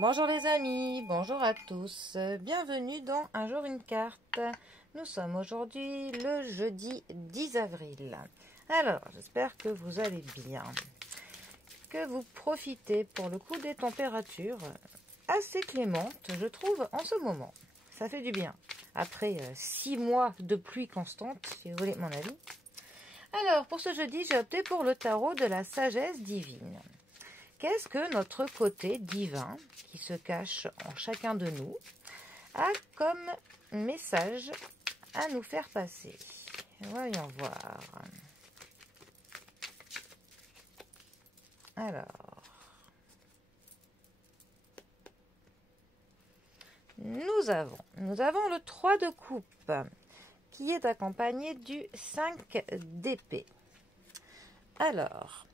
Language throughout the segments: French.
Bonjour les amis, bonjour à tous, bienvenue dans Un jour une carte. Nous sommes aujourd'hui le jeudi 10 avril. Alors, j'espère que vous allez bien, que vous profitez pour le coup des températures assez clémentes, je trouve, en ce moment. Ça fait du bien, après 6 mois de pluie constante, si vous voulez mon avis. Alors, pour ce jeudi, j'ai opté pour le tarot de la sagesse divine. Qu'est-ce que notre côté divin, qui se cache en chacun de nous, a comme message à nous faire passer? Voyons voir. Alors, nous avons le 3 de coupe, qui est accompagné du 5 d'épée. Alors,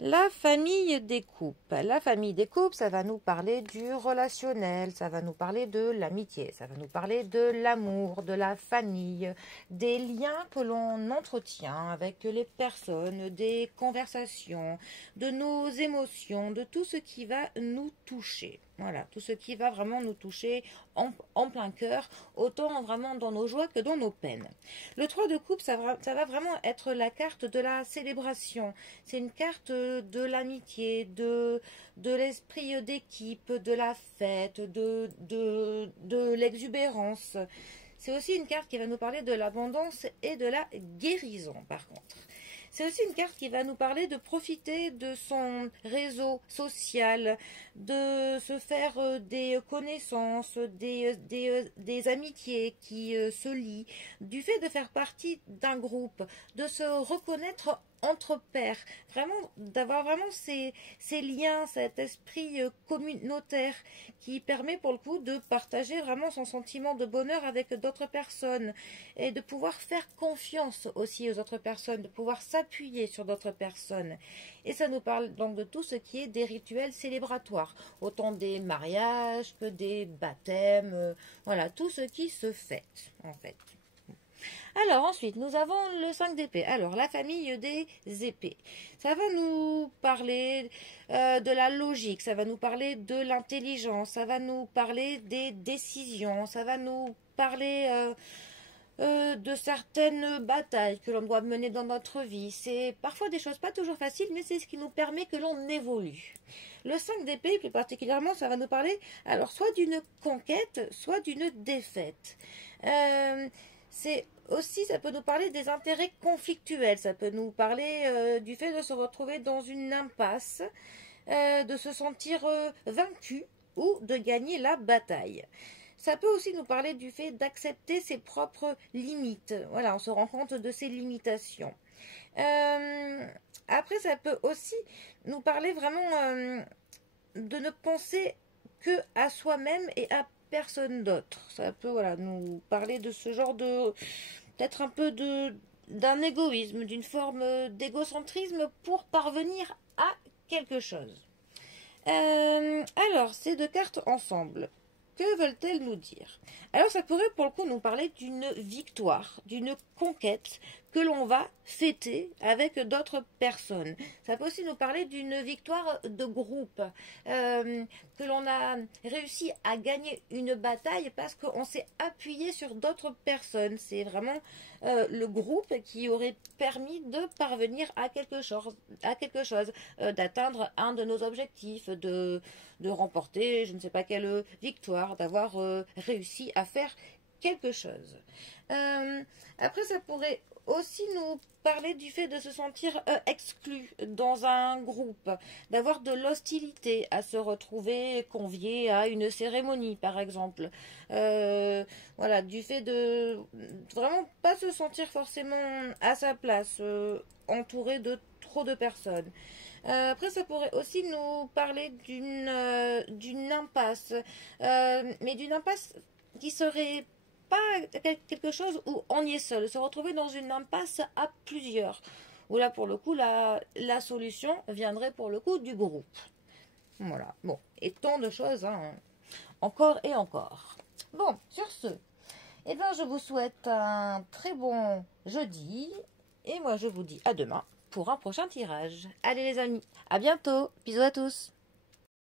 la famille des coupes. La famille des coupes, ça va nous parler du relationnel, ça va nous parler de l'amitié, ça va nous parler de l'amour, de la famille, des liens que l'on entretient avec les personnes, des conversations, de nos émotions, de tout ce qui va nous toucher. Voilà, tout ce qui va vraiment nous toucher en plein cœur, autant vraiment dans nos joies que dans nos peines. Le 3 de coupe, ça va vraiment être la carte de la célébration. C'est une carte de l'amitié, de l'esprit d'équipe, de la fête, de l'exubérance. C'est aussi une carte qui va nous parler de l'abondance et de la guérison, par contre. C'est aussi une carte qui va nous parler de profiter de son réseau social, de se faire des connaissances, des amitiés qui se lient, du fait de faire partie d'un groupe, de se reconnaître entre pairs, vraiment d'avoir vraiment ces liens, cet esprit communautaire qui permet pour le coup de partager vraiment son sentiment de bonheur avec d'autres personnes et de pouvoir faire confiance aussi aux autres personnes, de pouvoir s'appuyer sur d'autres personnes. Et ça nous parle donc de tout ce qui est des rituels célébratoires, autant des mariages que des baptêmes, voilà, tout ce qui se fête en fait. Alors ensuite, nous avons le 5 d'épée. Alors, la famille des épées. Ça va nous parler de la logique, ça va nous parler de l'intelligence, ça va nous parler des décisions, ça va nous parler de certaines batailles que l'on doit mener dans notre vie. C'est parfois des choses pas toujours faciles, mais c'est ce qui nous permet que l'on évolue. Le 5 d'épée, plus particulièrement, ça va nous parler alors soit d'une conquête, soit d'une défaite. Ça peut nous parler des intérêts conflictuels, ça peut nous parler du fait de se retrouver dans une impasse, de se sentir vaincu ou de gagner la bataille. Ça peut aussi nous parler du fait d'accepter ses propres limites. Voilà, on se rend compte de ses limitations. Après, ça peut aussi nous parler vraiment de ne penser que à soi-même et à personne d'autre. Ça peut nous parler de ce genre de... peut-être un peu d'un égoïsme, d'une forme d'égocentrisme pour parvenir à quelque chose. Alors, ces deux cartes ensemble, que veulent-elles nous dire? Alors, ça pourrait pour le coup nous parler d'une victoire, d'une conquête que l'on va fêter avec d'autres personnes. Ça peut aussi nous parler d'une victoire de groupe, que l'on a réussi à gagner une bataille parce qu'on s'est appuyé sur d'autres personnes. C'est vraiment le groupe qui aurait permis de parvenir à quelque chose, d'atteindre un de nos objectifs, de remporter je ne sais pas quelle victoire, d'avoir réussi à faire quelque chose. Après, ça pourrait aussi nous parler du fait de se sentir exclu dans un groupe, d'avoir de l'hostilité à se retrouver convié à une cérémonie par exemple, voilà, du fait de vraiment pas se sentir forcément à sa place, entouré de trop de personnes. Après, ça pourrait aussi nous parler d'une impasse, mais d'une impasse qui serait pas quelque chose où on y est seul, se retrouver dans une impasse à plusieurs, où là pour le coup la solution viendrait pour le coup du groupe. Voilà, bon, et tant de choses, hein, encore et encore. Bon, sur ce, eh bien je vous souhaite un très bon jeudi, et moi je vous dis à demain pour un prochain tirage. Allez les amis, à bientôt, bisous à tous.